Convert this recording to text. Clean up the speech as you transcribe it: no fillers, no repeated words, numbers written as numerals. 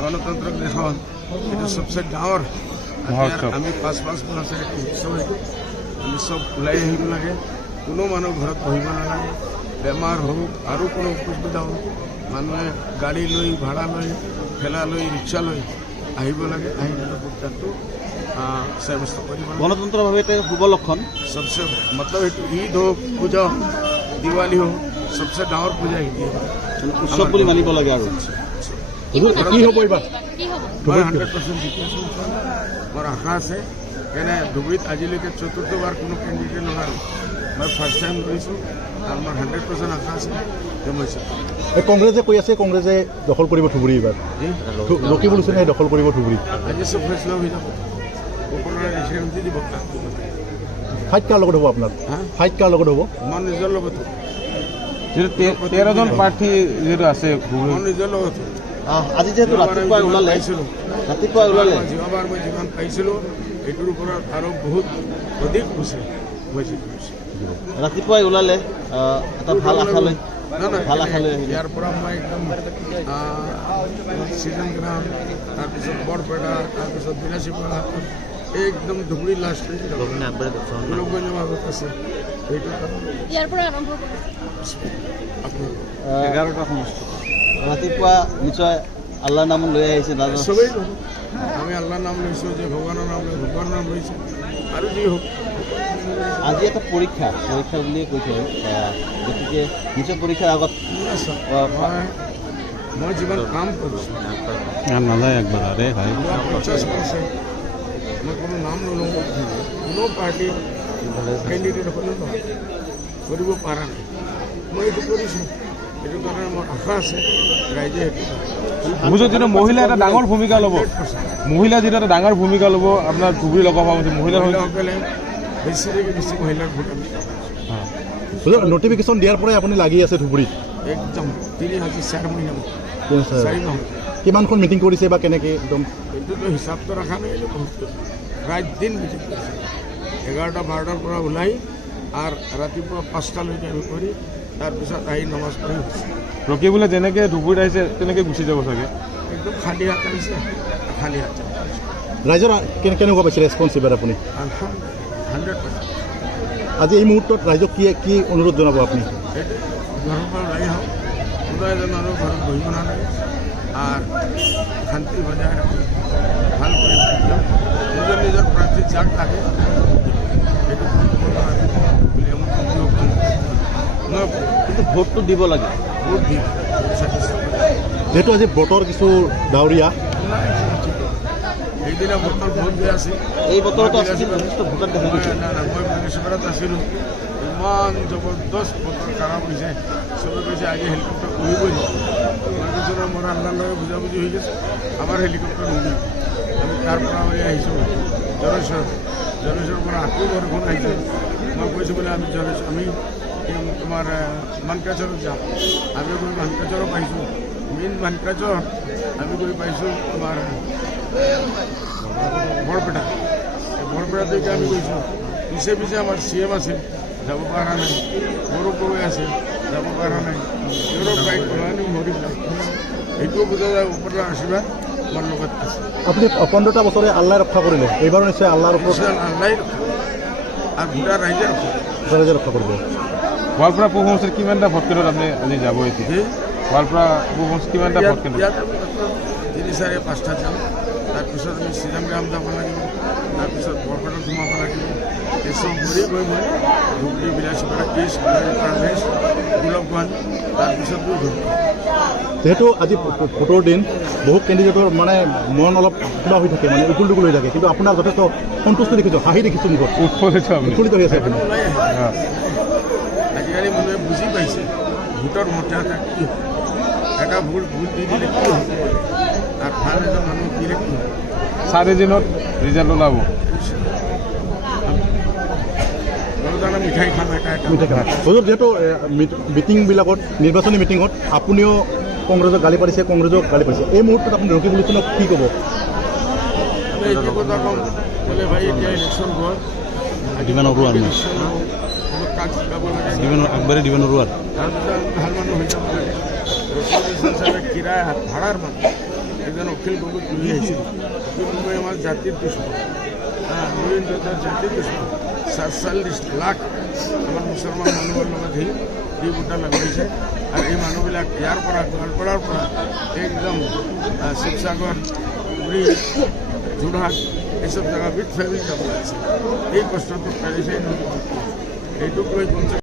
গণতন্ত্ৰক দেশত এইটো চবচে ডাঙৰ আমি 5 বছৰ আছে উৎসৱ এইটো আমি চব ওলাই আহিব লাগে কোনো মানুহ ঘৰত বহিব নালাগে বেমাৰ হওক আৰু কোনো অসুবিধা হওক মানুহে গাড়ী লৈ ভাড়া লৈ ঠেলা লৈ ৰিক্সা লৈ আহিব লাগে আহি ভোটদানটো সাব্যস্ত কৰিব লাগে গণতন্ত্ৰভাৱে এটা শুভ লক্ষণ সবচে মতলব এইটো ঈদ হোক পূজা হোক দিৱালী হোক সবচে ডাঙৰ পূজা এইটো উৎসৱ বুলি মানিব লাগে আৰু কি হ'ব এইবাৰ 100% জিকি আছোঁ মোৰ আশা আছে কেনে ধুবুৰীত আজিলৈকে চতুৰ্থবাৰ কোনো কেণ্ডিডেট নোৱাৰোঁ মই ফাৰ্ষ্ট টাইম কৰিছোঁ আৰু মোৰ 100% আশা আছে যে মই এই কংগ্ৰেছে কৈ আছে কংগ্ৰেছে দখল কৰিব ধুবুৰী এইবাৰ ৰকিবুল হুছেইনে দখল কৰিব ধুবুৰী আজি চব ফেচলা হৈ যাব ওপৰৰ ৰেচিডেঞ্চি দিব ফাইট কাৰ লগত হ'ব আপোনাৰ ফাইট কাৰ লগত হ'ব মই নিজৰ লগত 13জন প্ৰাৰ্থী যিহেতু আছে মই নিজৰ লগত আজি যিহেতু ৰাতিপুৱা ওলালে যোৱাবাৰ মই যিমান পাইছিলোঁ এইটোৰ ওপৰত আৰু বহুত অধিক খুচি ৰাতিপুৱাই ওলালে এটা ভাল আশালৈ ইয়াৰ পৰা মই একদম চিজন গ্ৰাম তাৰপিছত বৰপেটা তাৰপিছত বিলাসীপাৰা একদম ধুবুৰী লাষ্ট আছে সেইটো ইয়াৰ পৰা আৰম্ভ কৰোঁ 11টা সমষ্টি ৰাতিপুৱা নিশ্চয় আল্লাহৰ নাম লৈ আহিছে দাদা চবেই আমি আল্লাহৰ নাম লৈছোঁ যে ভগৱানৰ নাম লৈ ভগৱানৰ নাম লৈছোঁ আৰু যি হোক আজি এটা পৰীক্ষা বুলিয়ে কৈছে গতিকে নিশ্চয় পৰীক্ষাৰ আগত মই যিমান কাম কৰিছোঁ নাযায় একবাৰ 50% মই কোনো নাম নলওঁ কোনো পাৰ্টি কেণ্ডিডেট হ'লেও নহয় কৰিব পৰা নাই মই এইটো কৰিছোঁ এইটো কাৰণে মোৰ আশা আছে ৰাইজে সেইটো যিটো মহিলা এটা ডাঙৰ ভূমিকা ল'ব মহিলা যিটো এটা ডাঙৰ ভূমিকা ল'ব আপোনাৰ ধুবুৰী লগা পাব মহিলাসকলে বেছি মহিলাৰ ভোট আমি নটিফিকেশ্যন দিয়াৰ পৰাই আপুনি লাগি আছে ধুবুৰীত একদম 4 মহিনা কিমানখন মিটিং কৰিছে বা কেনেকৈ একদম এইটোতো হিচাপটো ৰখা নাই ৰাত দিন মিটিং কৰিছে 11-12টাৰ পৰা ওলাই আৰু ৰাতিপুৱা 5টালৈকে আমি কৰি তাৰপিছত আহি নমাজ পঢ়ি ৰকিবুলে যেনেকৈ ধুবুৰীত আহিছে তেনেকৈ গুচি যাব চাগে একদম খালী হাত আহিছে খালী হাত ৰাইজৰ কেনেকুৱা পাইছে ৰেছপন্স এইবাৰ আপুনি 100% আজি এই মুহূৰ্তত ৰাইজক কি অনুৰোধ জনাব আপুনি ঘৰৰ পৰা ওলাই আহক কোনো এজন মানুহ ঘৰত বহিব নালাগে আৰু শান্তি বজাই ৰাখি ভাল কৰি নিজৰ প্ৰাৰ্থী যাক লাগে সেইটো কিন্তু ভোটটো দিব লাগে ভোট দিম যিহেতু আজি বতৰ কিছু ডাৱৰীয়া সেইদিনা বতৰ বহুত বেয়া আছিল এই বতৰতো যথেষ্ট ভোটত দেখা গৈছে মই বনেশ্বৰত আছিলোঁ ইমান জবৰদস্ত বতৰ খাৰাপ হৈছে চবে কৈছে আজি হেলিকপ্টাৰ উৰিবই মই কৈছোঁ মোৰ আল্লাৰ লগে বুজাবুজি হৈ গৈছে আমাৰ হেলিকপ্টাৰ উৰিব আমি তাৰ পৰা উৰি আহিছোঁ জনেশ্বৰ পৰা আকৌ বৰষুণ আহিছে মই কৈছোঁ বোলে আমি তোমাৰ মানকাচৰত যাম আমি গৈ মানকাচৰো পাইছোঁ মেইন মানকাচৰ আমি গৈ পাইছোঁ তোমাৰ বৰপেটালৈকে আমি গৈছোঁ পিছে আমাৰ CM আছে যাব পৰা নাই গৌৰৱ আছে যাব পৰা নাই গৌৰৱ বাইক ভগৱানে মৰি যায় সেইটোও বুজা যায় ওপৰৰ আশীৰ্বাদ আমাৰ লগত আছে আপুনি 15টা বছৰে আল্লাই ৰক্ষা কৰিলে এইবাৰো নিশ্চয় আল্লাহৰ ওপৰত আল্লাই আৰু ভোটাৰ ৰাইজে ৰক্ষা কৰিব গোৱালপাৰা পূব সমষ্টিৰ কিমানটা ভোট কেন্দ্ৰত আপুনি আজি যাব এতিয়া গোৱালপাৰা পূব সমষ্টিৰ কিমানটা ভোট কেন্দ্ৰ 3-4-5টা যাম তাৰপিছত আমি চিৰামগ্ৰাম যাব লাগিব তাৰপিছত বৰপেটাত সোমাব লাগিব এই চব ঘূৰি গৈ মই ধুবুৰী বিলাসীপাৰা গোলকগঞ্জ তাৰপিছত যিহেতু আজি ভোটৰ দিন বহুত কেণ্ডিডেটৰ মানে মন অলপ কিবা হৈ থাকে মানে উকুল টুকুল হৈ থাকে কিন্তু আপোনাৰ যথেষ্ট সন্তুষ্টি দেখিছোঁ হাঁহি দেখিছোঁ মুখত উৎফুল্লিত হৈ আছে আপুনি আজিকালি মানুহে বুজি পাইছে ভোটৰ মৰ্যাদা কি এটা ভোট দি দিলে কি হ'ব আৰু ভাল এজন মানুহ দিলে কি হ'ব 4 দিনত ৰিজাল্ট ওলাব মিঠাই খাম এটা যিহেতু মিটিংবিলাকত নিৰ্বাচনী মিটিঙত আপুনিও কংগ্ৰেছক গালি পাৰিছে এই মুহূৰ্তত আপুনি ৰকিবুল হুছেইনক কি ক'ব এইটো কথা ক'ম বোলে ভাই এতিয়া ইলেকশ্যন গ'ল কাক জিকাব লাগে আগবাঢ়ি দিব নোৱাৰো আৰু তাৰপিছত ভাল মানুহ হৈ যাব লাগে কিৰায় ভাড়াৰ মানুষ একজন অখিল গগৈ তুলি আহিছিল অখিল গগৈ আমাৰ জাতিৰ দুশ্মন নৰেন্দ্ৰ জাতিৰ দুশ্মন 47 লাখ আমাৰ মুছলমান মানুহৰ লগত এই বুটা লগাইছে আৰু এই মানুহবিলাক ইয়াৰ পৰা গোৱালপাৰাৰ পৰা একদম শিৱসাগৰ পুৰী যোৰহাট এইসব জায়গা উইথ ফ্যামিলি যাব লাগিছে এই কষ্টটো পাৰিছে এইটোক লৈ